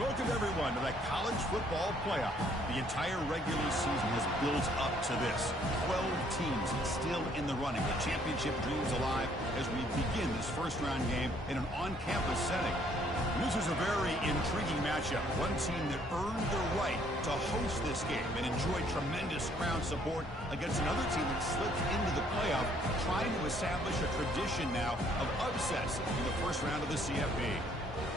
Welcome, everyone, to the college football playoff. The entire regular season has built up to this. 12 teams still in the running. The championship dreams alive as we begin this first-round game in an on-campus setting. This is a very intriguing matchup. One team that earned the right to host this game and enjoyed tremendous crowd support against another team that slipped into the playoff, trying to establish a tradition now of upsets in the first round of the CFP.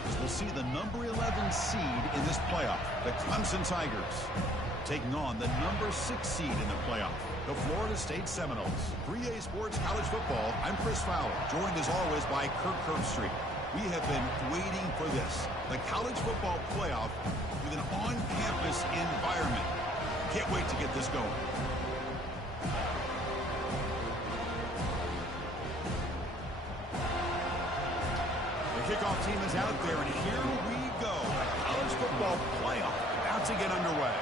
As we'll see the number 11 seed in this playoff, the Clemson Tigers, taking on the number 6 seed in the playoff, the Florida State Seminoles. 3A Sports College Football, I'm Chris Fowler, joined as always by Kirk Herbstreit. We have been waiting for this, the college football playoff with an on-campus environment. Can't wait to get this going. Kickoff team is out there, and here we go. The college football playoff about to get underway.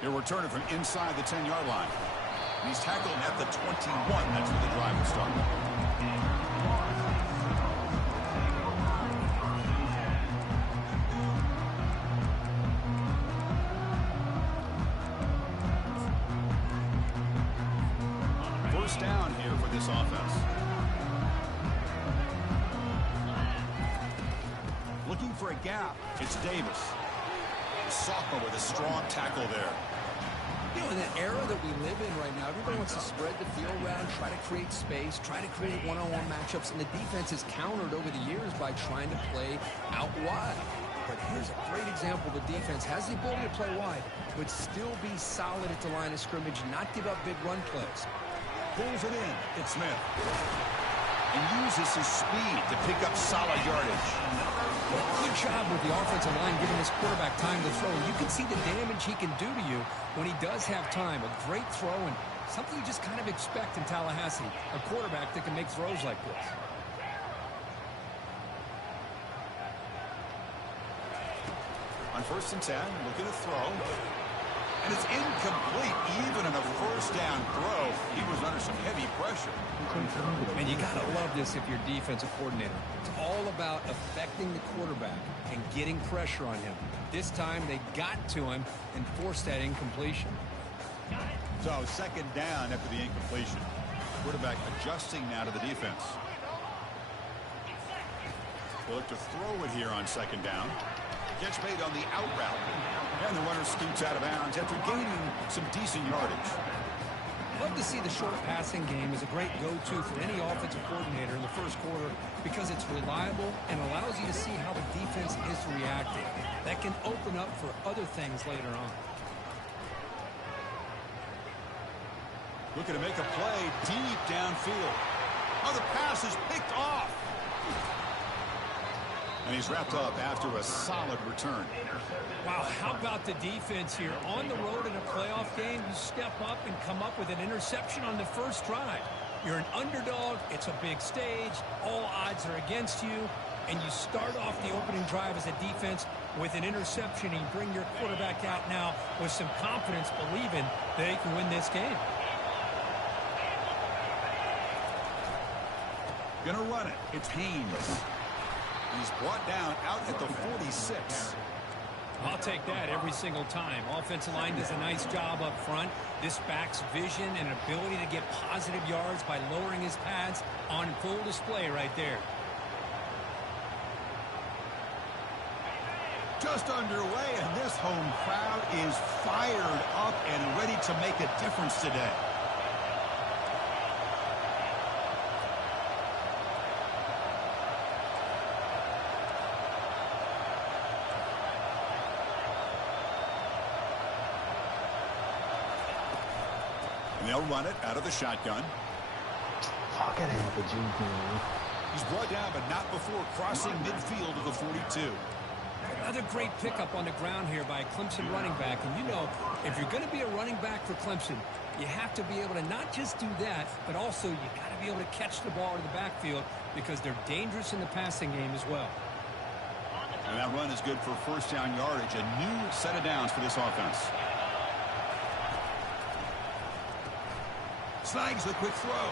He'll return it from inside the 10-yard line. He's tackled at the 21. That's where the drive will start. Down here for this offense. Looking for a gap. It's Davis. The sophomore with a strong tackle there. You know, in the era that we live in right now, everybody wants to spread the field around, try to create space, try to create one-on-one matchups, and the defense has countered over the years by trying to play out wide. But here's a great example. The defense has the ability to play wide, but still be solid at the line of scrimmage, not give up big run plays. Pulls it in. It's Smith. And uses his speed to pick up solid yardage. Good job with the offensive line giving this quarterback time to throw. You can see the damage he can do to you when he does have time. A great throw and something you just kind of expect in Tallahassee. A quarterback that can make throws like this. On 1st and 10, looking to throw. And it's incomplete. Even in a first down throw, he was under some heavy pressure. And you got to love this if you're defensive coordinator. It's all about affecting the quarterback and getting pressure on him. This time they got to him and forced that incompletion. So 2nd down after the incompletion. Quarterback adjusting now to the defense. We'll look to throw it here on 2nd down. Catch made on the out route. And the runner scoots out of bounds after gaining some decent yardage. Love to see the short passing game as a great go-to for any offensive coordinator in the first quarter because it's reliable and allows you to see how the defense is reacting. That can open up for other things later on. Looking to make a play deep downfield. Oh, the pass is picked off. And he's wrapped up after a solid return. Wow, how about the defense here? On the road in a playoff game, you step up and come up with an interception on the first drive. You're an underdog. It's a big stage. All odds are against you. And you start off the opening drive as a defense with an interception. And you bring your quarterback out now with some confidence, believing they can win this game. Gonna run it. It's Haynes. He's brought down out at the 46. I'll take that every single time. Offensive line does a nice job up front. This back's vision and ability to get positive yards by lowering his pads on full display right there. Just underway, and this home crowd is fired up and ready to make a difference today. And they'll run it out of the shotgun. He's brought down, but not before crossing midfield of the 42. Another great pickup on the ground here by a Clemson running back. And you know, if you're going to be a running back for Clemson, you have to be able to not just do that, but also you got to be able to catch the ball in the backfield because they're dangerous in the passing game as well. And that run is good for first down yardage. A new set of downs for this offense. Snags the quick throw.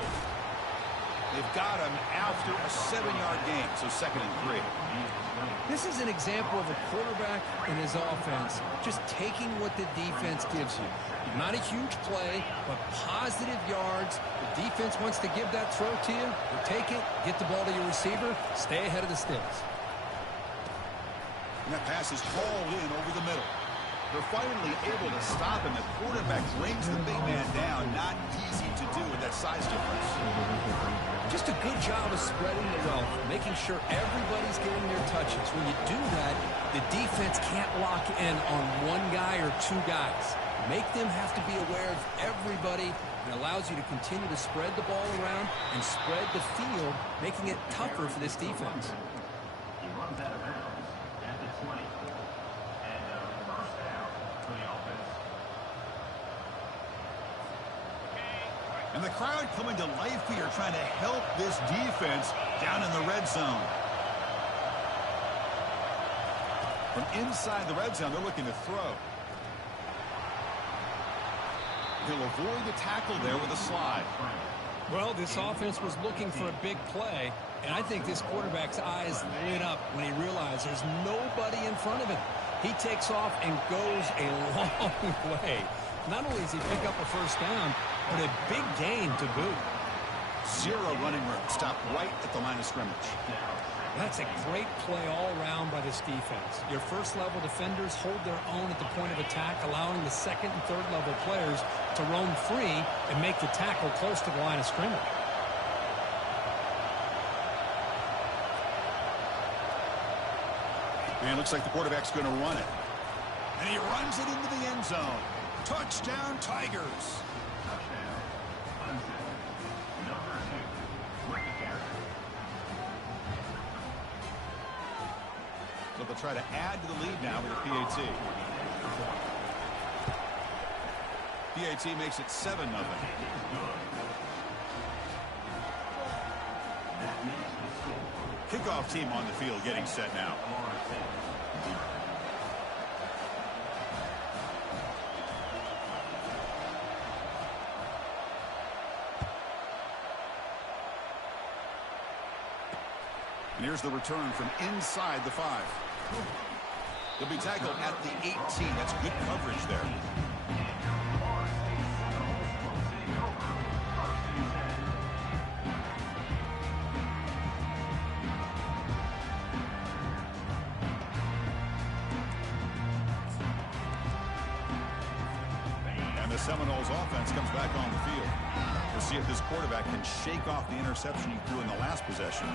They've got him after a 7-yard gain, so 2nd and 3. This is an example of a quarterback in his offense just taking what the defense gives you. Not a huge play, but positive yards. The defense wants to give that throw to you. You take it, get the ball to your receiver, stay ahead of the sticks. And that pass is hauled in over the middle. They're finally able to stop him. The quarterback brings the big man down. Not easy to do with that size difference. Just a good job of spreading the wealth, making sure everybody's getting their touches. When you do that, the defense can't lock in on one guy or two guys. Make them have to be aware of everybody. It allows you to continue to spread the ball around and spread the field, making it tougher for this defense. He runs out of bounds at the 20. And first down for the offense. And the crowd coming to life here, trying to help this defense down in the red zone. From inside the red zone, they're looking to throw. He'll avoid the tackle there with a slide. Well, this offense was looking for a big play, and I think this quarterback's eyes lit up when he realized there's nobody in front of him. He takes off and goes a long way. Not only does he pick up a first down, but a big gain to boot. 0 running room. Stopped right at the line of scrimmage. That's a great play all around by this defense. Your first-level defenders hold their own at the point of attack, allowing the second and third-level players to roam free and make the tackle close to the line of scrimmage. And it looks like the quarterback's going to run it. And he runs it into the end zone. Touchdown, Tigers. So they'll try to add to the lead now with a PAT. PAT makes it 7-0. Kickoff team on the field getting set now. And here's the return from inside the 5. He'll be tackled at the 18. That's good coverage there. And the Seminoles offense comes back on the field. We'll see if this quarterback can shake off the interception he threw in the last possession.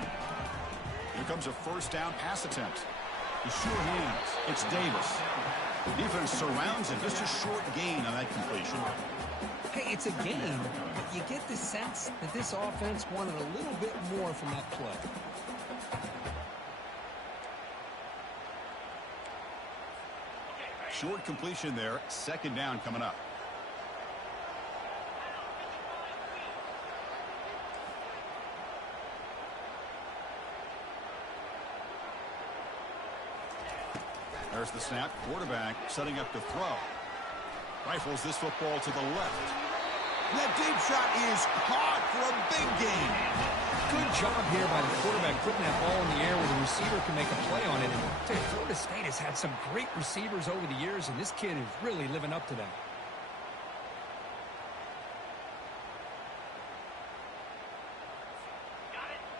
Here comes a first down pass attempt. The sure hands. It's Davis. The defense surrounds it. Just a short gain on that completion. Hey, it's a gain, but you get the sense that this offense wanted a little bit more from that play. Short completion there. Second down coming up. There's the snap. Quarterback setting up to throw. Rifles this football to the left. And that deep shot is caught for a big gain. Good job here by the quarterback putting that ball in the air where the receiver can make a play on it. And Florida State has had some great receivers over the years, and this kid is really living up to that.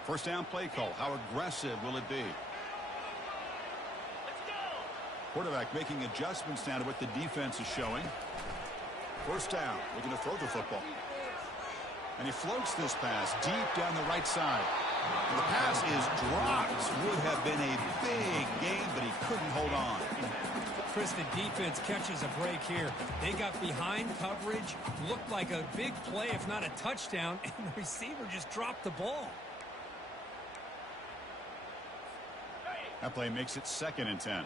First down play call. How aggressive will it be? Quarterback making adjustments now to what the defense is showing. First down. Looking to throw the football. And he floats this pass deep down the right side. And the pass is dropped. Would have been a big gain, but he couldn't hold on. Chris, the defense catches a break here. They got behind coverage. Looked like a big play, if not a touchdown. And the receiver just dropped the ball. That play makes it 2nd and 10.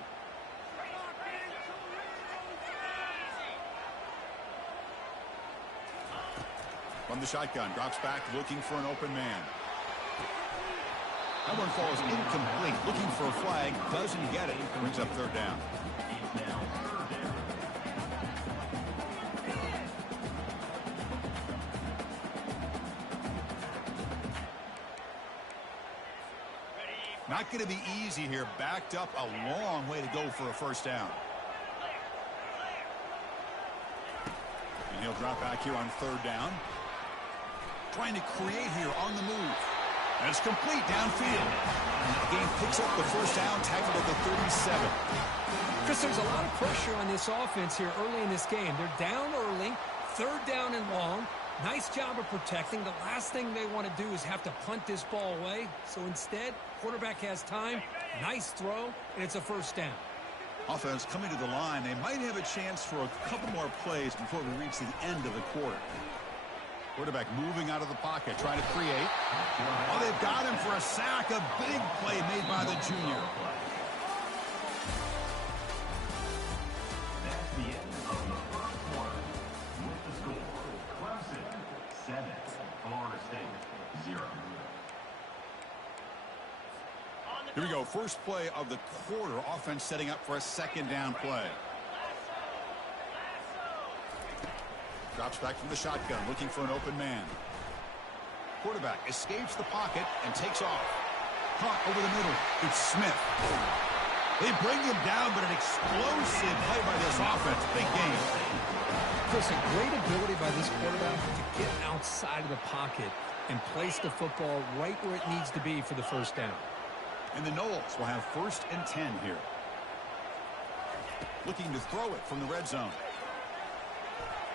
From the shotgun, drops back, looking for an open man. That one falls incomplete, looking for a flag, doesn't get it. Brings up third down. Not going to be easy here. Backed up a long way to go for a first down. And he'll drop back here on third down. Trying to create here on the move. And it's complete downfield. The game picks up the first down, tackled at the 37. Chris, there's a lot of pressure on this offense here early in this game. They're down early, third down and long. Nice job of protecting. The last thing they want to do is have to punt this ball away. So instead, quarterback has time, nice throw, and it's a first down. Offense coming to the line. They might have a chance for a couple more plays before we reach the end of the quarter. Quarterback moving out of the pocket, trying to create. Oh, they've got him for a sack. A big play made by the junior. That's the end of the first quarter. With the score, Clemson 7, Florida State 0. Here we go. First play of the quarter. Offense setting up for a second down play. Drops back from the shotgun, looking for an open man. Quarterback escapes the pocket and takes off. Caught over the middle. It's Smith. They bring him down, but an explosive play by this offense. Big game. Chris, a great ability by this quarterback to get outside of the pocket and place the football right where it needs to be for the first down. And the Noles will have 1st and 10 here. Looking to throw it from the red zone.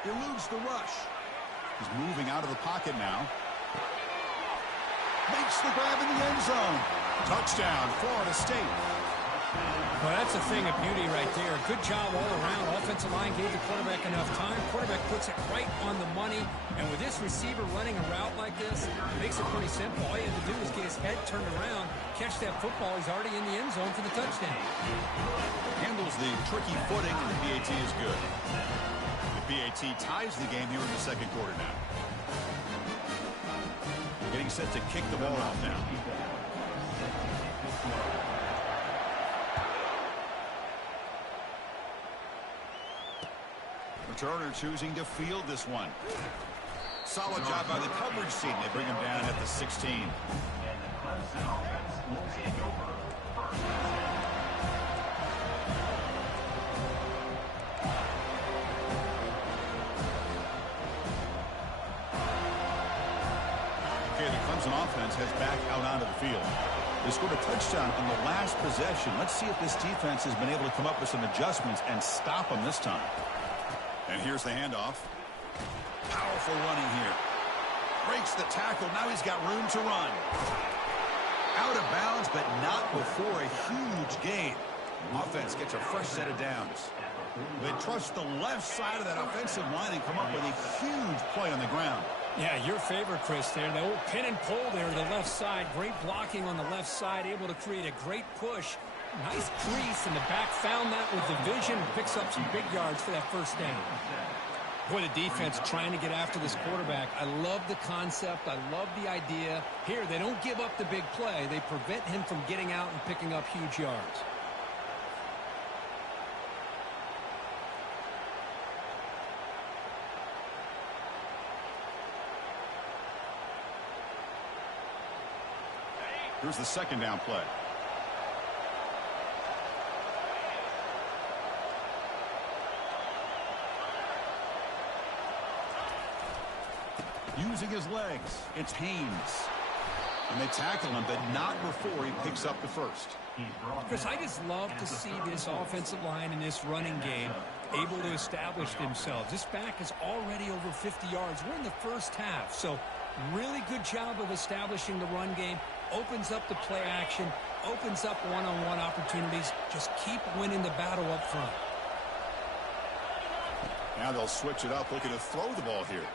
Eludes the rush. He's moving out of the pocket now. Makes the grab in the end zone. Touchdown, Florida State. Well, that's a thing of beauty right there. Good job all around. Offensive line gave the quarterback enough time. Quarterback puts it right on the money. And with this receiver running a route like this, it makes it pretty simple. All you had to do was get his head turned around, catch that football. He's already in the end zone for the touchdown. Handles the tricky footing, and the PAT is good. The PAT ties the game here in the second quarter now. Getting set to kick the ball off now. Returner choosing to field this one. Solid job by the coverage team. They bring him down at the 16. And the Clemson offense will take over first. Okay, the Clemson offense heads back out onto the field. They scored a touchdown on the last possession. Let's see if this defense has been able to come up with some adjustments and stop them this time. And here's the handoff. Powerful running here. Breaks the tackle. Now he's got room to run. Out of bounds, but not before a huge gain. Offense gets a fresh set of downs. They trust the left side of that offensive line and come up with a huge play on the ground. Yeah, your favorite, Chris, there. The old pin and pull there to the left side. Great blocking on the left side. Able to create a great push. Nice crease, and the back found that with the vision and picks up some big yards for that first down. Boy, the defense trying to get after this quarterback. I love the concept. I love the idea. Here, they don't give up the big play. They prevent him from getting out and picking up huge yards. Here's the second down play. Using his legs, it's Haynes. And they tackle him, but not before he picks up the first. Chris, I just love to see this offensive line and this running game able to establish themselves. This back is already over 50 yards. We're in the first half, so really good job of establishing the run game. Opens up the play action, opens up one-on-one opportunities. Just keep winning the battle up front. Now they'll switch it up, looking to throw the ball here.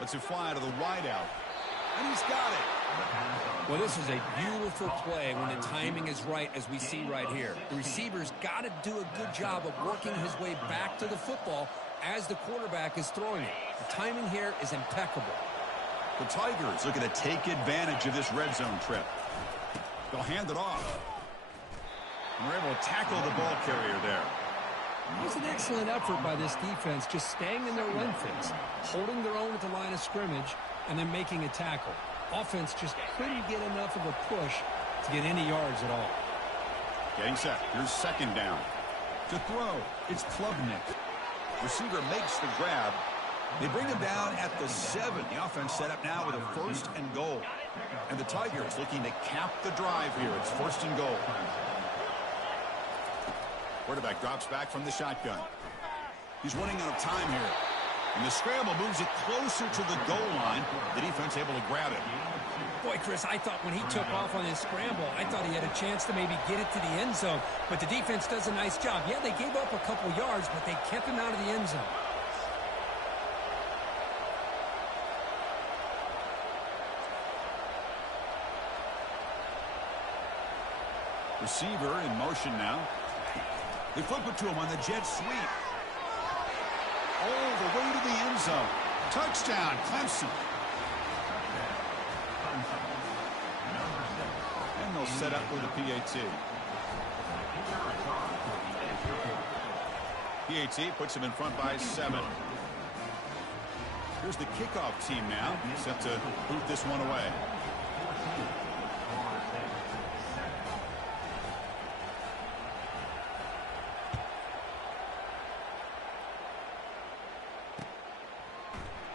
Lets it fly to the wideout. And he's got it. Well, this is a beautiful play when the timing is right, as we see right here. The receiver's got to do a good job of working his way back to the football as the quarterback is throwing it. The timing here is impeccable. The Tigers looking to take advantage of this red zone trip. They'll hand it off. And they're able to tackle the ball carrier there. It was an excellent effort by this defense, just staying in their run fits, holding their own at the line of scrimmage, and then making a tackle. Offense just couldn't get enough of a push to get any yards at all. Getting set. Here's second down. To throw, it's Klubnik. Receiver makes the grab. They bring him down at the 7. The offense set up now with a 1st and goal. And the Tigers looking to cap the drive here. It's 1st and goal. Quarterback drops back from the shotgun. He's running out of time here. And the scramble moves it closer to the goal line. The defense able to grab it. Boy, Chris, I thought when he took off on his scramble, I thought he had a chance to maybe get it to the end zone. But the defense does a nice job. Yeah, they gave up a couple yards, but they kept him out of the end zone. Receiver in motion now. They flip it to him on the jet sweep. All the way to the end zone. Touchdown, Clemson. And they'll set up with a PAT. PAT puts him in front by 7. Here's the kickoff team now, set to boot this one away.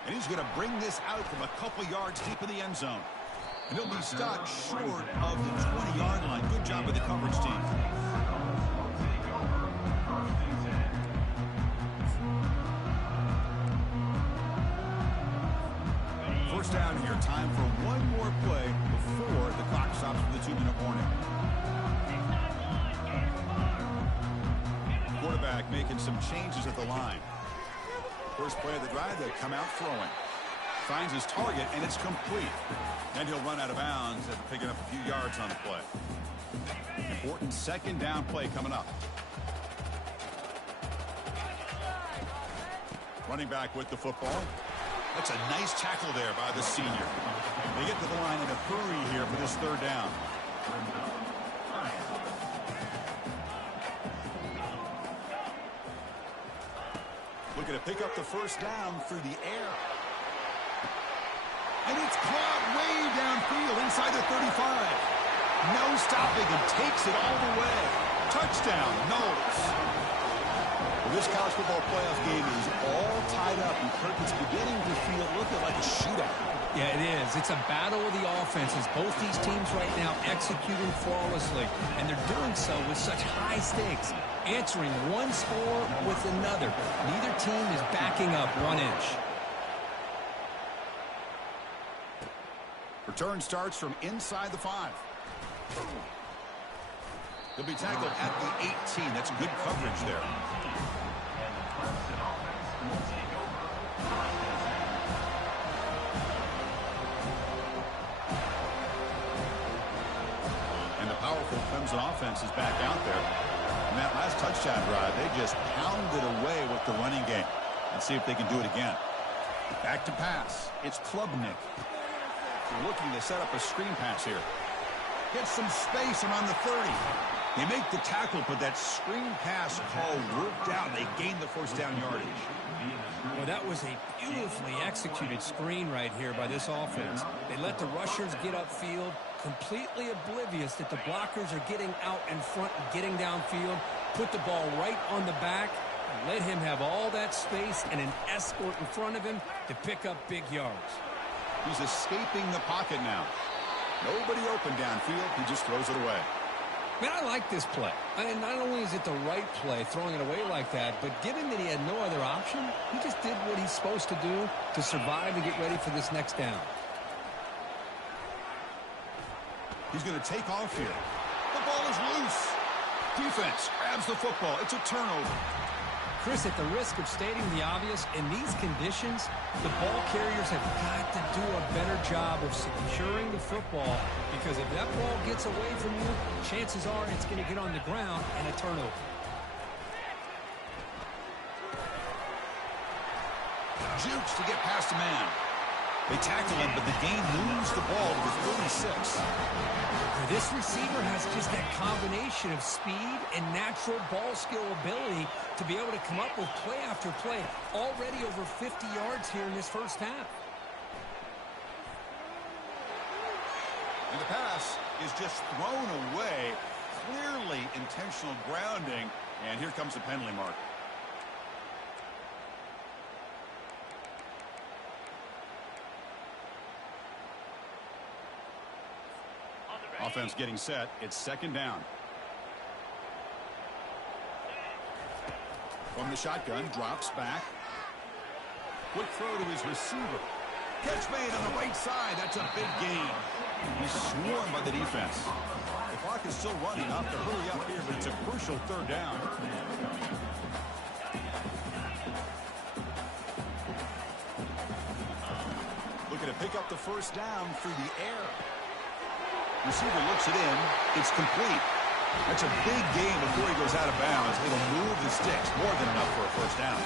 And he's going to bring this out from a couple yards deep in the end zone. And he'll be stopped short of the 20-yard line. Good job by the coverage team. First down here. Time for one more play before the clock stops for the 2-minute warning. Quarterback making some changes at the line. First play of the drive, they come out throwing. Finds his target, and it's complete. And he'll run out of bounds after picking up a few yards on the play. Important second down play coming up. Running back with the football. That's a nice tackle there by the senior. They get to the line in a hurry here for this third down. Looking to pick up the first down through the air. And it's caught way downfield inside the 35. No stopping him. Takes it all the way. Touchdown, Knowles. Well, this college football playoff game is all tied up. And Kirk, it's beginning to feel a little bit like a shootout. Yeah, it is. It's a battle of the offenses. Both these teams right now executing flawlessly. And they're doing so with such high stakes. Answering one score with another. Neither team is backing up 1 inch. Return starts from inside the 5. He'll be tackled at the 18. That's good coverage there. And the powerful Clemson offense is back out there. In that last touchdown drive, they just pounded away with the running game. Let's see if they can do it again. Back to pass. It's Klubnik. They're looking to set up a screen pass here. Gets some space around the 30. They make the tackle, but that screen pass call worked out. They gained the first down yardage. Well, that was a beautifully executed screen right here by this offense. They let the rushers get upfield, completely oblivious that the blockers are getting out in front and getting downfield, put the ball right on the back, and let him have all that space and an escort in front of him to pick up big yards. He's escaping the pocket now. Nobody open downfield. He just throws it away. Man, I like this play. And not only is it the right play, throwing it away like that, but given that he had no other option, he just did what he's supposed to do to survive and get ready for this next down. He's going to take off here. The ball is loose. Defense grabs the football. It's a turnover. Chris, at the risk of stating the obvious, in these conditions, the ball carriers have got to do a better job of securing the football, because if that ball gets away from you, chances are it's going to get on the ground and a turnover. Jukes to get past a man. They tackle him, but the gain moves the ball to the 36. This receiver has just that combination of speed and natural ball skill ability to be able to come up with play after play. Already over 50 yards here in this first half. And the pass is just thrown away. Clearly intentional grounding. And here comes the penalty mark. Offense getting set. It's second down. From the shotgun, drops back. Quick throw to his receiver. Catch made on the right side. That's a big gain. He's swarmed by the defense. The clock is still running. Up to hurry up here, but it's a crucial third down. Looking to pick up the first down through the air. Receiver looks it in. It's complete. That's a big gain before he goes out of bounds. It'll move the sticks. More than enough for a first down.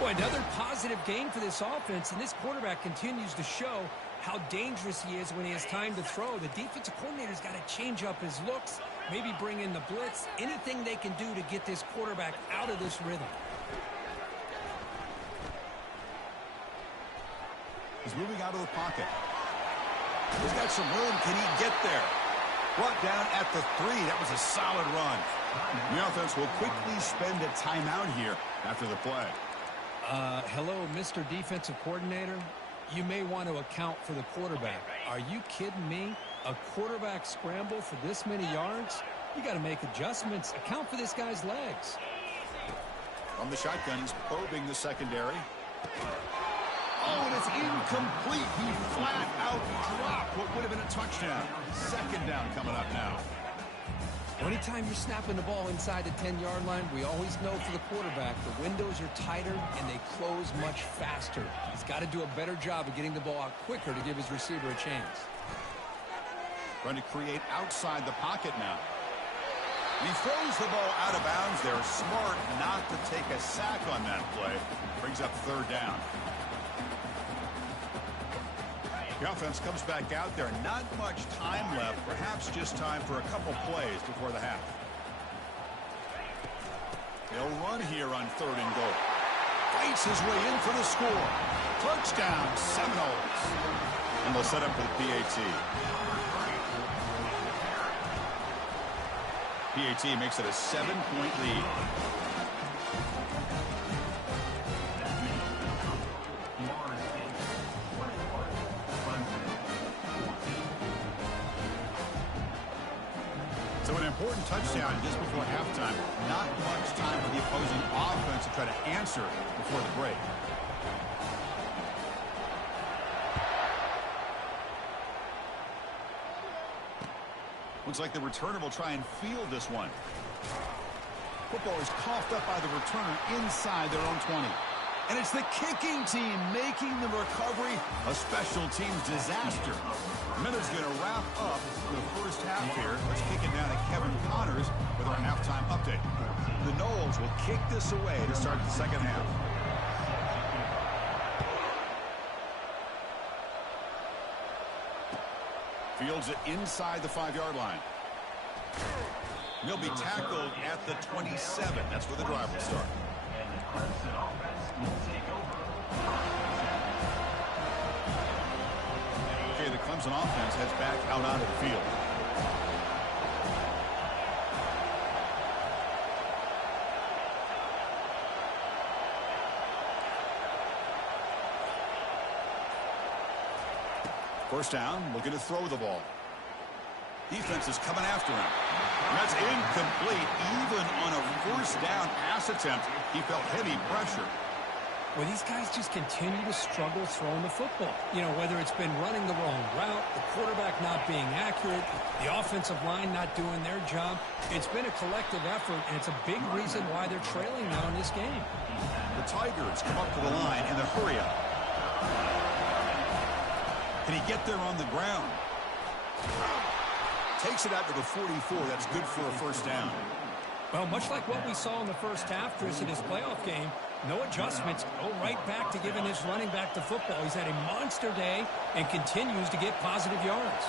Boy, another positive gain for this offense, and this quarterback continues to show how dangerous he is when he has time to throw. The defensive coordinator's got to change up his looks, maybe bring in the blitz, anything they can do to get this quarterback out of this rhythm. He's moving out of the pocket. He's got some room. Can he get there? Brought down at the 3. That was a solid run. The offense will quickly spend a timeout here after the play. Hello, Mr. Defensive Coordinator. You may want to account for the quarterback. Are you kidding me? A quarterback scramble for this many yards? You got to make adjustments. Account for this guy's legs. From the shotgun, he's probing the secondary. Oh, and it's incomplete. He flat out dropped what would have been a touchdown. Second down coming up now. Anytime you're snapping the ball inside the 10-yard line, we always know for the quarterback the windows are tighter and they close much faster. He's got to do a better job of getting the ball out quicker to give his receiver a chance. Trying to create outside the pocket now. He throws the ball out of bounds there. Smart not to take a sack on that play. Brings up third down. The offense comes back out there. Not much time left. Perhaps just time for a couple plays before the half. They'll run here on third and goal. Fights his way in for the score. Touchdown, Seminoles. And they'll set up for the PAT. PAT makes it a 7-point lead. So an important touchdown just before halftime. Not much time for the opposing offense to try to answer before the break. Looks like the returner will try and field this one. Football is coughed up by the returner inside their own 20. And it's the kicking team making the recovery a special teams disaster. Minutes going to wrap up the first half here. Let's kick it down to Kevin Connors with our halftime update. The Noles will kick this away to start the second half. Fields it inside the 5-yard line. He'll be tackled at the 27. That's where the drive will start. Okay, the Clemson offense heads back out onto the field. First down, looking to throw the ball. Defense is coming after him. And that's incomplete. Even on a first down pass attempt, he felt heavy pressure. Well, these guys just continue to struggle throwing the football. You know, whether it's been running the wrong route, the quarterback not being accurate, the offensive line not doing their job. It's been a collective effort, and it's a big reason why they're trailing now in this game. The Tigers come up to the line in the hurry-up. Can he get there on the ground? Takes it out to the 44. That's good for a first down. Well, much like what we saw in the first half, Chris, in this playoff game, No adjustments. Go right back to giving his running back the football. He's had a monster day and continues to get positive yards.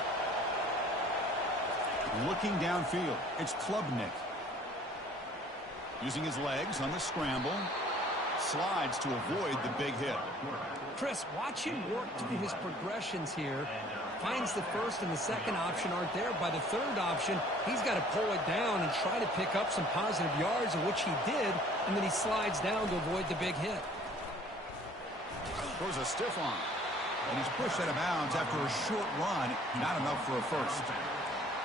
Looking downfield, it's Klubnik. Using his legs on the scramble. Slides to avoid the big hit. Chris, watch him work through his progressions here. Finds the first and the second option aren't there. By the third option, he's got to pull it down and try to pick up some positive yards, of which he did, and then he slides down to avoid the big hit. Throws a stiff arm. And he's pushed out of bounds after a short run. Not enough for a first.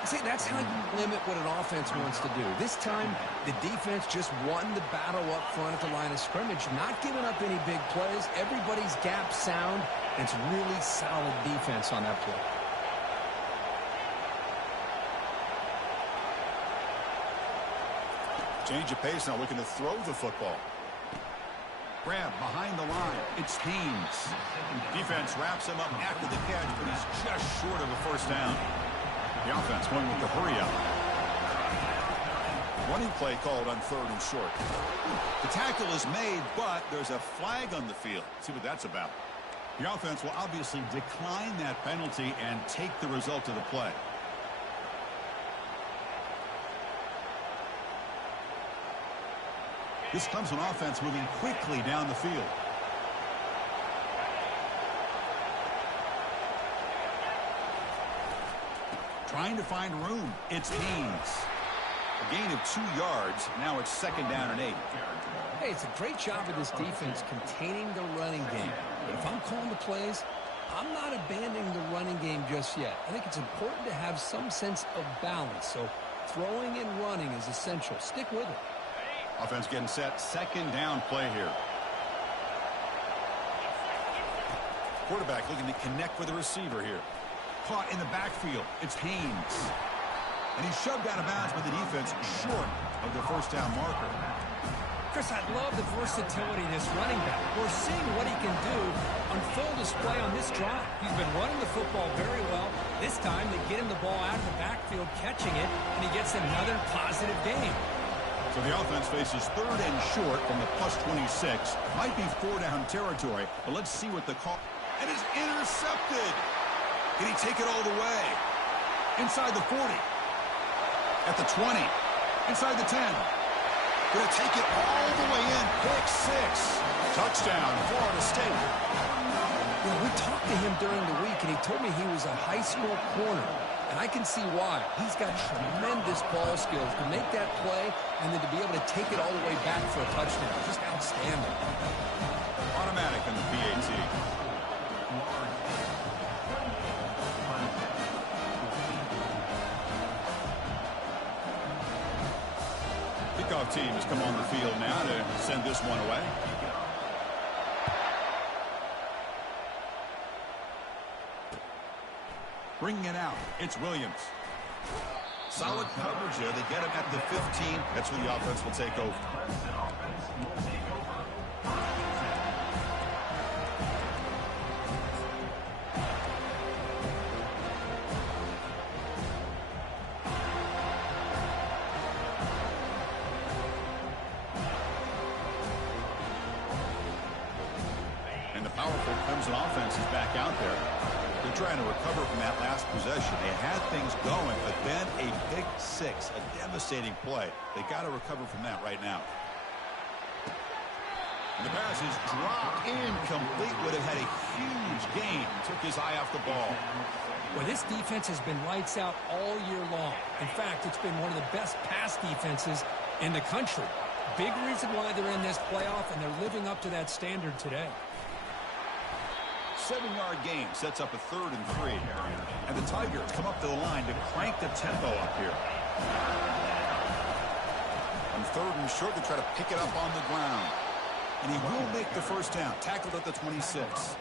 See, that's how you limit what an offense wants to do. This time, the defense just won the battle up front at the line of scrimmage, not giving up any big plays. Everybody's gap sound. It's really solid defense on that play. Change of pace now, looking to throw the football. Grab behind the line. It's Haynes. Defense wraps him up after the catch, but he's just short of a first down. The offense going with the hurry up. Running play called on 3rd and short. The tackle is made, but there's a flag on the field. See what that's about. The offense will obviously decline that penalty and take the result of the play. This Clemson offense moving quickly down the field. Trying to find room. It's Haynes. A gain of 2 yards. Now it's 2nd down and 8. Hey, it's a great job of this defense containing the running game. But if I'm calling the plays, I'm not abandoning the running game just yet. I think it's important to have some sense of balance. So throwing and running is essential. Stick with it. Offense getting set. 2nd down play here. Quarterback looking to connect with the receiver here. Caught in the backfield. It's Haynes. And he's shoved out of bounds by the defense short of the first down marker. Chris, I love the versatility of this running back. We're seeing what he can do on full display on this drive. He's been running the football very well. This time they get him the ball out of the backfield, catching it, and he gets another positive gain. So the offense faces 3rd and short from the +26. Might be 4-down territory, but let's see what the call. And it's intercepted. Can he take it all the way? Inside the 40. At the 20. Inside the 10. Going to take it all the way in. Pick 6. Touchdown, Florida State. You know, we talked to him during the week, and he told me he was a high school corner. And I can see why. He's got tremendous ball skills to make that play and then to be able to take it all the way back for a touchdown. Just outstanding. Automatic on the PAT. Kickoff team has come on the field now to send this one away. Bringing it out, it's Williams. Solid coverage there. They get him at the 15. That's where the offense will take over. And the powerful Clemson offense is back out there. They're trying to recover from that last possession. They had things going, but then a pick 6, a devastating play. They got to recover from that right now. And the pass is dropped incomplete. Would have had a huge gain. Took his eye off the ball. Well, this defense has been lights out all year long. In fact, it's been one of the best pass defenses in the country. Big reason why they're in this playoff, and they're living up to that standard today. 7-yard gain sets up a 3rd and 3. And the Tigers come up to the line to crank the tempo up here. On 3rd and short, they try to pick it up on the ground. And he will make the first down, tackled at the 26.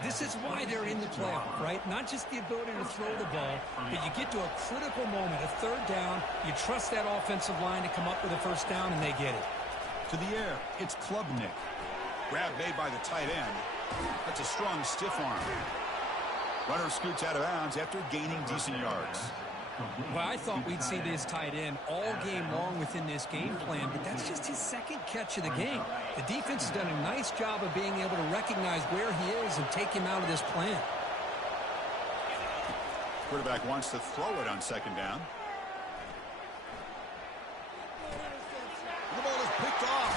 This is why they're in the playoff, right? Not just the ability to throw the ball, but you get to a critical moment, a 3rd down, you trust that offensive line to come up with a first down, and they get it. To the air, it's Klubnik. Grab made by the tight end. That's a strong stiff arm. Runner scoots out of bounds after gaining decent yards. Well, I thought we'd see this tight end all game long within this game plan, but that's just his second catch of the game. The defense has done a nice job of being able to recognize where he is and take him out of this plan. Quarterback wants to throw it on second down. The ball is picked off.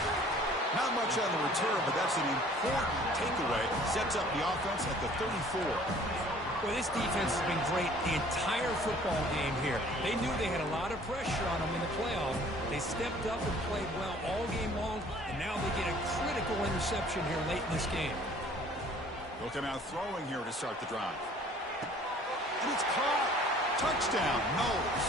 Not much on the return, but that's an important takeaway. Sets up the offense at the 34. Well, this defense has been great the entire football game here. They knew they had a lot of pressure on them in the playoff. They stepped up and played well all game long, and now they get a critical interception here late in this game. They'll come out throwing here to start the drive. And it's caught. Touchdown, Knowles.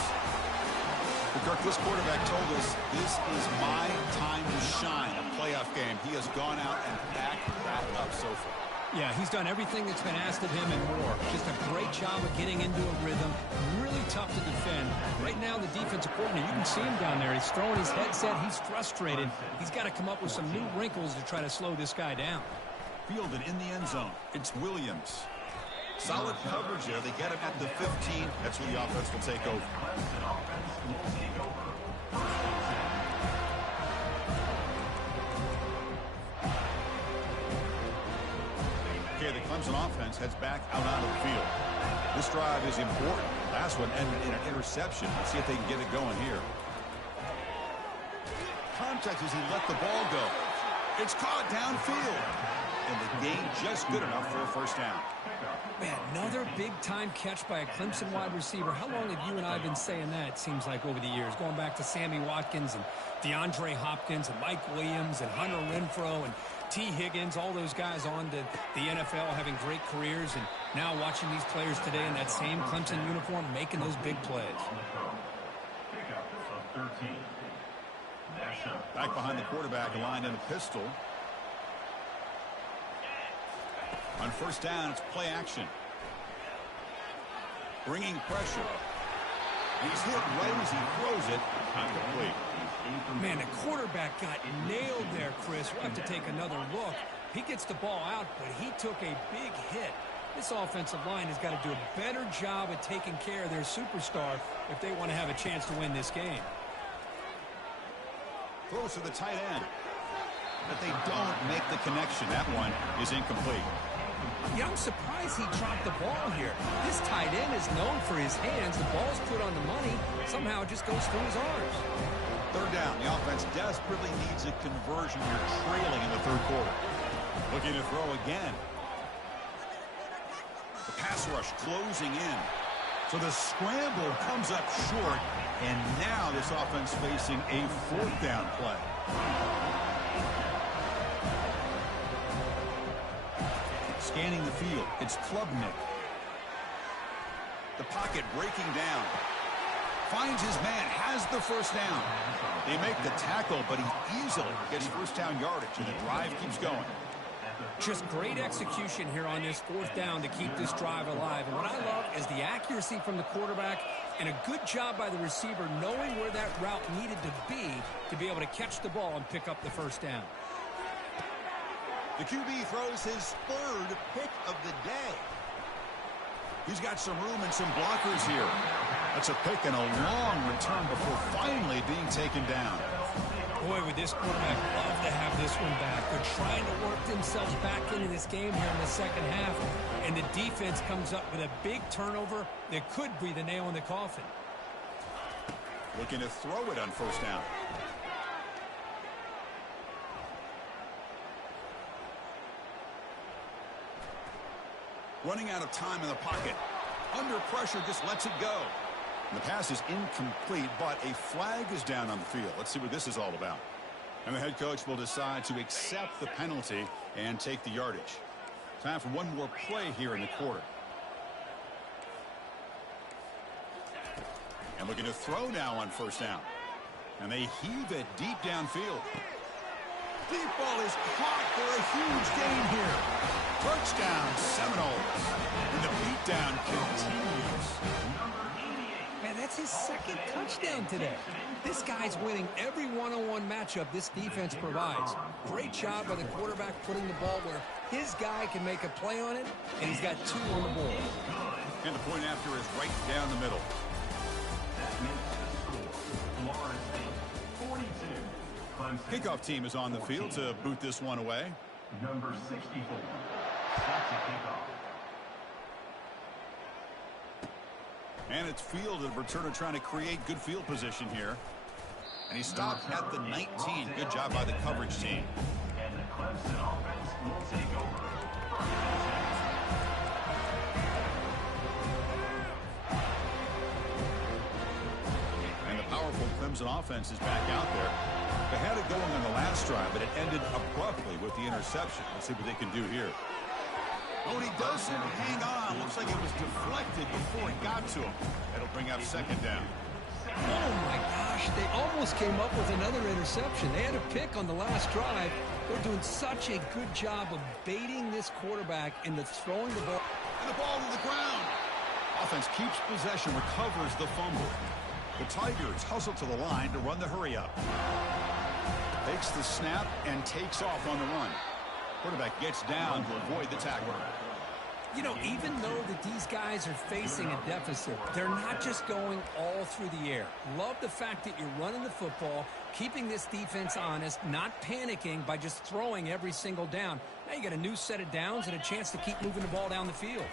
Kirk, this quarterback told us this is my time to shine, a playoff game. He has gone out and backed that up so far. Yeah, he's done everything that's been asked of him and more. Just a great job of getting into a rhythm. Really tough to defend. Right now, the defensive coordinator, you can see him down there. He's throwing his headset. He's frustrated. He's got to come up with some new wrinkles to try to slow this guy down. Fielded in the end zone. It's Williams. Solid coverage there. They get him at the 15. That's where the offense will take over. Okay, the Clemson offense heads back out onto the field. This drive is important. Last one ended in an interception. Let's see if they can get it going here. Contact as he let the ball go. It's caught downfield. And the gain just good enough for a first down. Man, another big-time catch by a Clemson wide receiver. How long have you and I been saying that, it seems like, over the years? Going back to Sammy Watkins and DeAndre Hopkins and Mike Williams and Hunter Renfrow and T. Higgins, all those guys on to the NFL having great careers, and now watching these players today in that same Clemson uniform making those big plays. Back behind the quarterback, aligned in a pistol. On first down, it's play action. Bringing pressure. He's hit right as he throws it. Not complete. Man, the quarterback got nailed there, Chris. We'll have to take another look. He gets the ball out, but he took a big hit. This offensive line has got to do a better job of taking care of their superstar if they want to have a chance to win this game. Throws to the tight end. But they don't make the connection. That one is incomplete. Yeah, I'm surprised he dropped the ball here. This tight end is known for his hands. The ball's put on the money. Somehow it just goes through his arms. Third down. The offense desperately needs a conversion. You're trailing in the third quarter. Looking to throw again. The pass rush closing in. So the scramble comes up short. And now this offense facing a fourth down play. Scanning the field, it's Klubnik. The pocket breaking down. Finds his man, has the first down. They make the tackle, but he easily gets first down yardage, and the drive keeps going. Just great execution here on this fourth down to keep this drive alive. And what I love is the accuracy from the quarterback and a good job by the receiver knowing where that route needed to be able to catch the ball and pick up the first down. The QB throws his third pick of the day. He's got some room and some blockers here. That's a pick and a long return before finally being taken down. Boy, would this quarterback love to have this one back. They're trying to work themselves back into this game here in the second half, and the defense comes up with a big turnover that could be the nail in the coffin. Looking to throw it on first down. Running out of time in the pocket. Under pressure, just lets it go. And the pass is incomplete, but a flag is down on the field. Let's see what this is all about. And the head coach will decide to accept the penalty and take the yardage. Time for one more play here in the quarter. And looking to throw now on first down. And they heave it deep downfield. Deep ball is caught for a huge gain here. Touchdown, Seminoles. And the beatdown continues. Man, that's his second touchdown today. This guy's winning every one-on-one matchup this defense provides. Great job by the quarterback putting the ball where his guy can make a play on it, and he's got two on the board. And the point after is right down the middle. Kickoff team is on the field to boot this one away. Number 64. That's a kickoff. And it's fielded. Returner trying to create good field position here. And he stopped at the 19. Good job by the coverage team. And the Clemson offense will take over. And the powerful Clemson offense is back out there. They had it going on the last drive, but it ended abruptly with the interception. Let's see what they can do here. Oh, and he doesn't hang on. Looks like it was deflected before it got to him. That'll bring up second down. Oh, my gosh. They almost came up with another interception. They had a pick on the last drive. They're doing such a good job of baiting this quarterback into throwing the ball. And the ball to the ground. Offense keeps possession, recovers the fumble. The Tigers hustle to the line to run the hurry up. Takes the snap and takes off on the run. Quarterback gets down to avoid the tackle. You know, even though that these guys are facing a deficit, they're not just going all through the air. Love the fact that you're running the football, keeping this defense honest, not panicking by just throwing every single down. Now you got a new set of downs and a chance to keep moving the ball down the field.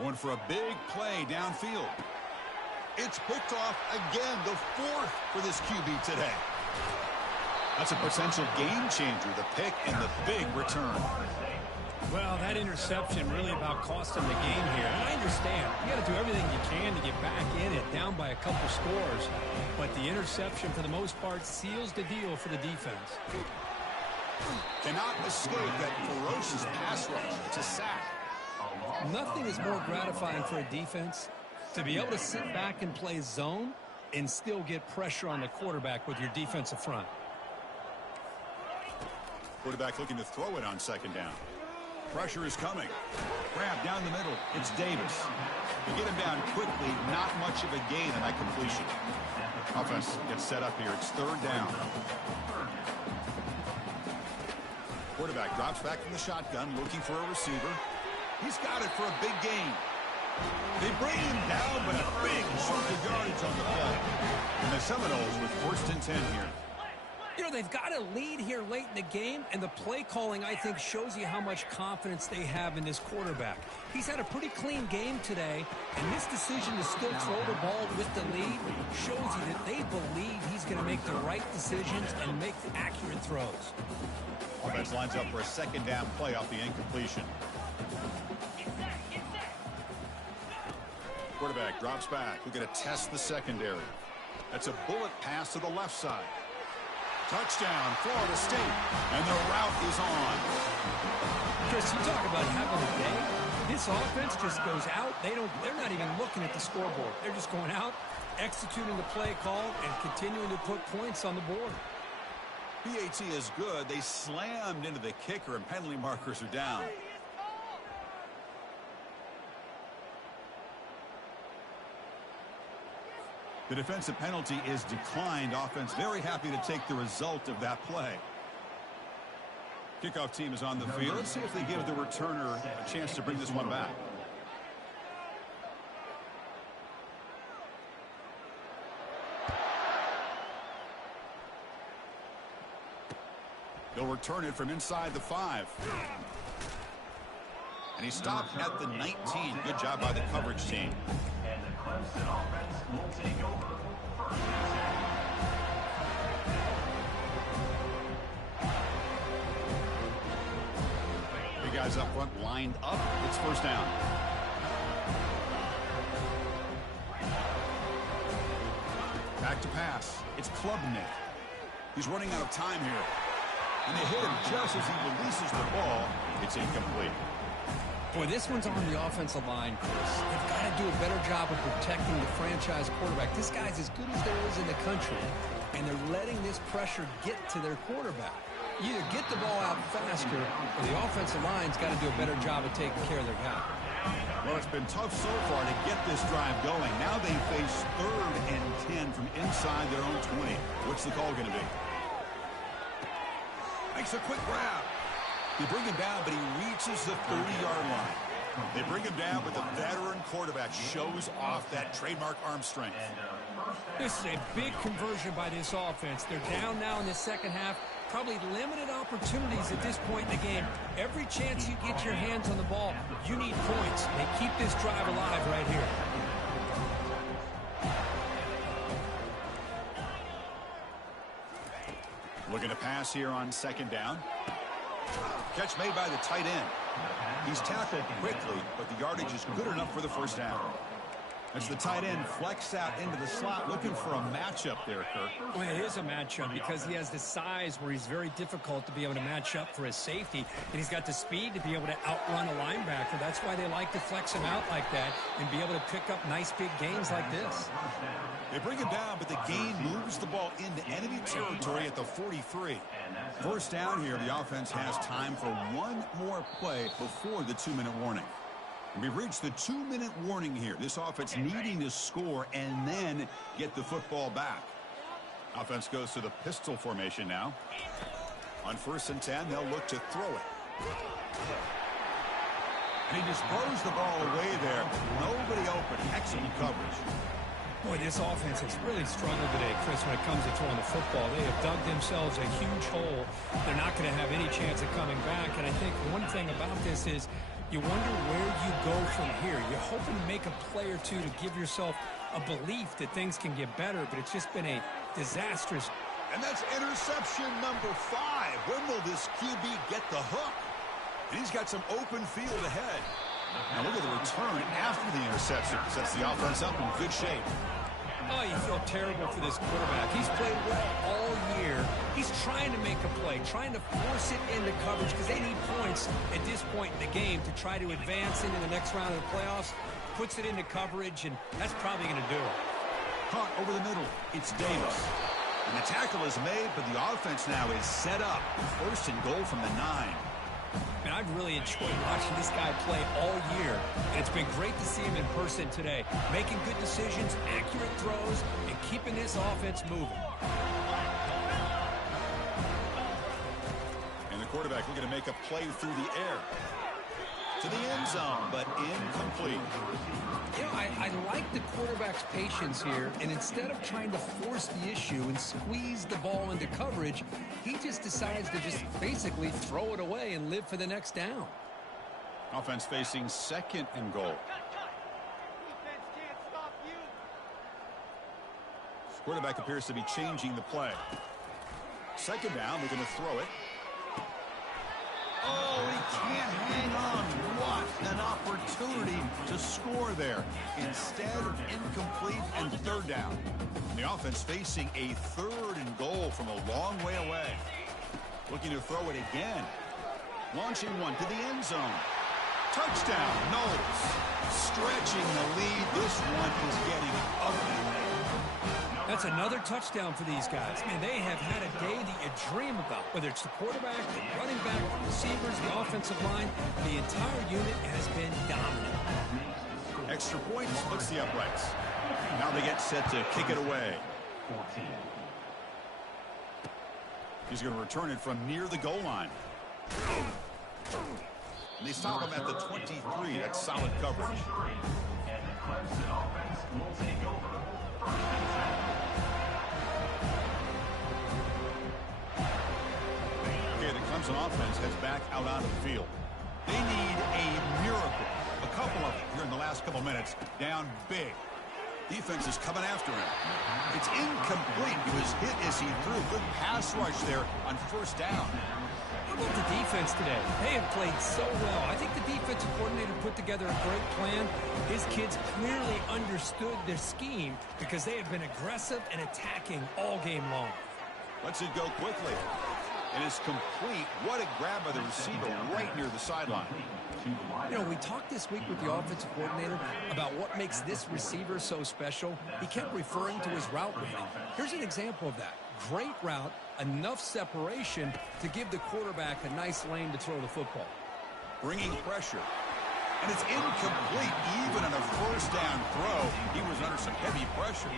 Going for a big play downfield. It's picked off again, the fourth for this QB today. That's a potential game changer, the pick and the big return. Well, that interception really about cost them the game here. And I understand. You got to do everything you can to get back in it, down by a couple scores. But the interception, for the most part, seals the deal for the defense. Cannot escape that ferocious pass rush. It's a sack. Nothing is more gratifying for a defense to be able to sit back and play zone and still get pressure on the quarterback with your defensive front. Quarterback looking to throw it on second down. Pressure is coming. Grab down the middle. It's Davis. To get him down quickly, not much of a gain on that completion. Offense gets set up here. It's third down. Quarterback drops back from the shotgun, looking for a receiver. He's got it for a big gain. They bring him down, but a big chunk of yardage on the play. And the Seminoles with first and 10 here. You know, they've got a lead here late in the game, and the play calling, I think, shows you how much confidence they have in this quarterback. He's had a pretty clean game today, and this decision to still throw the ball with the lead shows you that they believe he's going to make the right decisions and make the accurate throws. Offense lines up for a second down play off the incompletion. Quarterback drops back. We're going to test the secondary. That's a bullet pass to the left side. Touchdown, Florida State. And the route is on. Chris, you talk about having a day. This offense just goes out. They're not even looking at the scoreboard. They're just going out, executing the play call, and continuing to put points on the board. PAT is good. They slammed into the kicker, and penalty markers are down. The defensive penalty is declined. Offense very happy to take the result of that play. Kickoff team is on the field. Let's see if they give the returner a chance to bring this one back. They'll return it from inside the 5. And he stopped at the 19. Good job by the coverage team. And the Clemson offense will take over. First and 10. Big guys up front lined up. It's first down. Back to pass. It's Klubnik. He's running out of time here. And they hit him just as he releases the ball. It's incomplete. Boy, this one's on the offensive line, Chris. They've got to do a better job of protecting the franchise quarterback. This guy's as good as there is in the country, and they're letting this pressure get to their quarterback. You either get the ball out faster, or the offensive line's got to do a better job of taking care of their guy. Well, it's been tough so far to get this drive going. Now they face 3rd and 10 from inside their own 20. What's the call going to be? Makes a quick grab. They bring him down, but he reaches the 30-yard line. They bring him down, but the veteran quarterback shows off that trademark arm strength. This is a big conversion by this offense. They're down now in the second half. Probably limited opportunities at this point in the game. Every chance you get your hands on the ball, you need points. They keep this drive alive right here. Looking to pass here on second down. Catch made by the tight end. He's tackled quickly, but the yardage is good enough for the first down. As the tight end flex out into the slot, looking for a matchup there, Kirk. Well, it is a matchup because he has the size where he's very difficult to be able to match up for his safety, and he's got the speed to be able to outrun a linebacker. That's why they like to flex him out like that and be able to pick up nice big gains like this. They bring him down, but the gain moves the ball into enemy territory at the 43. First down here, the offense has time for one more play before the 2-minute warning. We've reached the 2-minute warning here. This offense needing to score and then get the football back. Offense goes to the pistol formation now. On 1st and 10, they'll look to throw it. And he just throws the ball away there. Nobody open. Excellent coverage. Boy, this offense has really struggled today, Chris, when it comes to throwing the football. They have dug themselves a huge hole. They're not going to have any chance of coming back. And I think one thing about this is you wonder where you go from here. You're hoping to make a play or two to give yourself a belief that things can get better, but it's just been a disastrous. And that's interception number 5. When will this QB get the hook? And he's got some open field ahead. Now look at the return after the interception. Sets the offense up in good shape. Oh, you feel terrible for this quarterback. He's played well all year. He's trying to make a play, trying to force it into coverage because they need points at this point in the game to try to advance into the next round of the playoffs. Puts it into coverage, and that's probably going to do it. Caught over the middle. It's Davis. And the tackle is made, but the offense now is set up. 1st and goal from the 9. And I've really enjoyed watching this guy play all year. And it's been great to see him in person today. Making good decisions, accurate throws, and keeping this offense moving. And the quarterback looking to make a play through the air. To the end zone, but incomplete. You know, I like the quarterback's patience here, and instead of trying to force the issue and squeeze the ball into coverage, he just decides to just basically throw it away and live for the next down. Offense facing 2nd and goal. Quarterback appears to be changing the play. 2nd down, they're going to throw it. Oh, he can't hang on. What an opportunity to score there. Instead, incomplete and 3rd down. The offense facing a 3rd and goal from a long way away. Looking to throw it again. Launching one to the end zone. Touchdown, Knowles. Stretching the lead. This one is getting ugly. That's another touchdown for these guys. Man, they have had a day that you dream about. Whether it's the quarterback, the running back, the receivers, the offensive line, the entire unit has been dominant. Extra point splits the uprights. Now they get set to kick it away. He's going to return it from near the goal line. And they stop him at the 23. That's solid coverage. And the Clemson offense will take over. Okay, the Clemson offense heads back out on the field. They need a miracle. A couple of them here in the last couple minutes. Down big. Defense is coming after him. It's incomplete. He was hit as he threw. Good pass rush there on 1st down. How about the defense today? They have played so well. I think the defensive coordinator put together a great plan. His kids clearly understood their scheme because they have been aggressive and attacking all game long. Lets it go quickly. It is complete. What a grab by the receiver right near the sideline. You know, we talked this week with the offensive coordinator about what makes this receiver so special. He kept referring to his route running. Here's an example of that. Great route, enough separation to give the quarterback a nice lane to throw the football. Bringing pressure. And it's incomplete. Even on a 1st down throw, he was under some heavy pressure.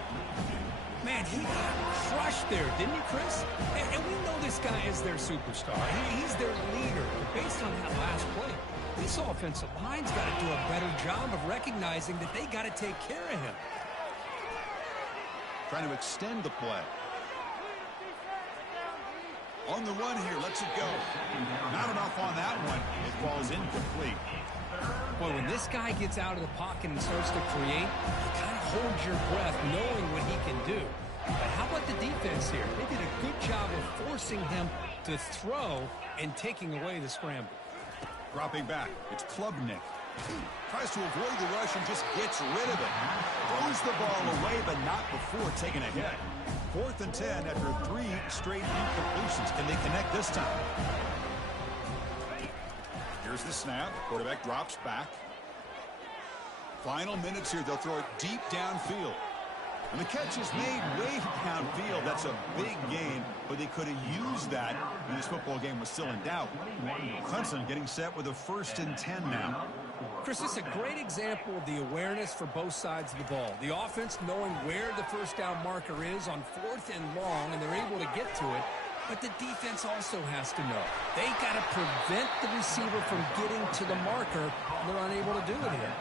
Man, he got crushed there, didn't he, Chris? And we know this guy is their superstar. He's their leader. But based on that last play, this offensive line's got to do a better job of recognizing that they got to take care of him. Trying to extend the play. On the run here, lets it go. Not enough on that one. It falls incomplete. Boy, when this guy gets out of the pocket and starts to create, you kind of hold your breath knowing what he can do. But how about the defense here? They did a good job of forcing him to throw and taking away the scramble. Dropping back, it's Klubnik. Tries to avoid the rush and just gets rid of it. Throws the ball away, but not before taking a hit. 4th and 10 after 3 straight incompletions. Can they connect this time? Here's the snap. Quarterback drops back. Final minutes here. They'll throw it deep downfield. And the catch is made way downfield. That's a big gain, but they could have used that when this football game was still in doubt. Clemson getting set with a 1st and 10 now. Chris, this is a great example of the awareness for both sides of the ball. The offense knowing where the first down marker is on 4th and long, and they're able to get to it. But the defense also has to know. They got to prevent the receiver from getting to the marker. They're unable to do it here.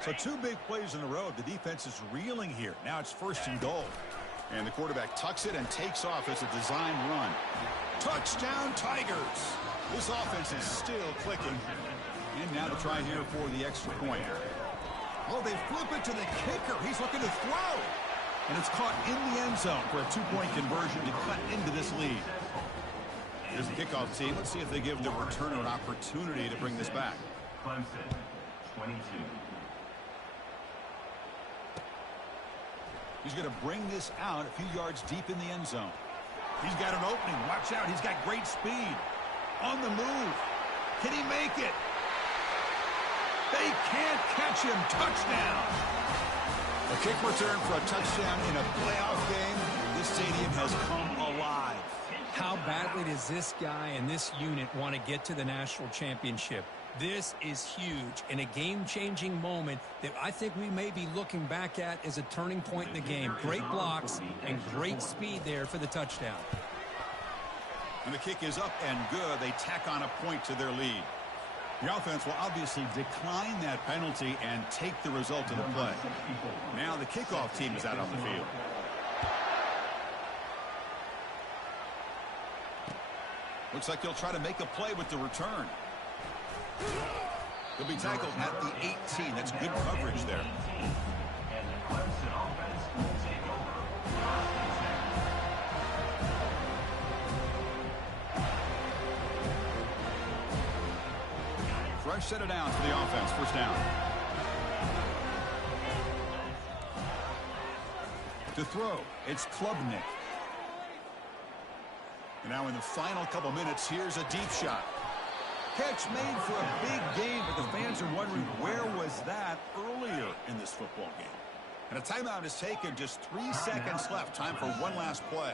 So 2 big plays in a row. The defense is reeling here. Now it's 1st and goal. And the quarterback tucks it and takes off as a design run. Touchdown, Tigers. This offense is still clicking. And now to try here for the extra point. Oh, they flip it to the kicker. He's looking to throw. And it's caught in the end zone for a 2-point conversion to cut into this lead. Here's the kickoff team. Let's see if they give the returner an opportunity to bring this back. Clemson, 22. He's going to bring this out a few yards deep in the end zone. He's got an opening. Watch out. He's got great speed. On the move. Can he make it? They can't catch him. Touchdown. A kick return for a touchdown in a playoff game. This stadium has come alive. How badly does this guy and this unit want to get to the national championship? This is huge and a game-changing moment that I think we may be looking back at as a turning point in the game. Great blocks and great speed there for the touchdown. And the kick is up and good. They tack on a point to their lead. The offense will obviously decline that penalty and take the result of the play. Now the kickoff team is out on the field. Looks like he'll try to make a play with the return. He'll be tackled at the 18. That's good coverage there. Fresh set it down for the offense. 1st down. To throw, it's Klubnik. And now in the final couple minutes, here's a deep shot. Catch made for a big gain, but the fans are wondering where was that earlier in this football game. And a timeout is taken. Just 3 seconds left. Time for one last play.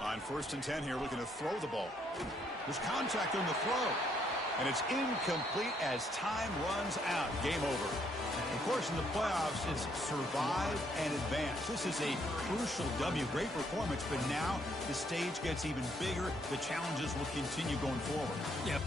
On 1st and 10 here, looking to throw the ball. There's contact on the throw. And it's incomplete as time runs out. Game over. Of course, in the playoffs, it's survive and advance. This is a crucial W. Great performance, but now the stage gets even bigger. The challenges will continue going forward. Yep.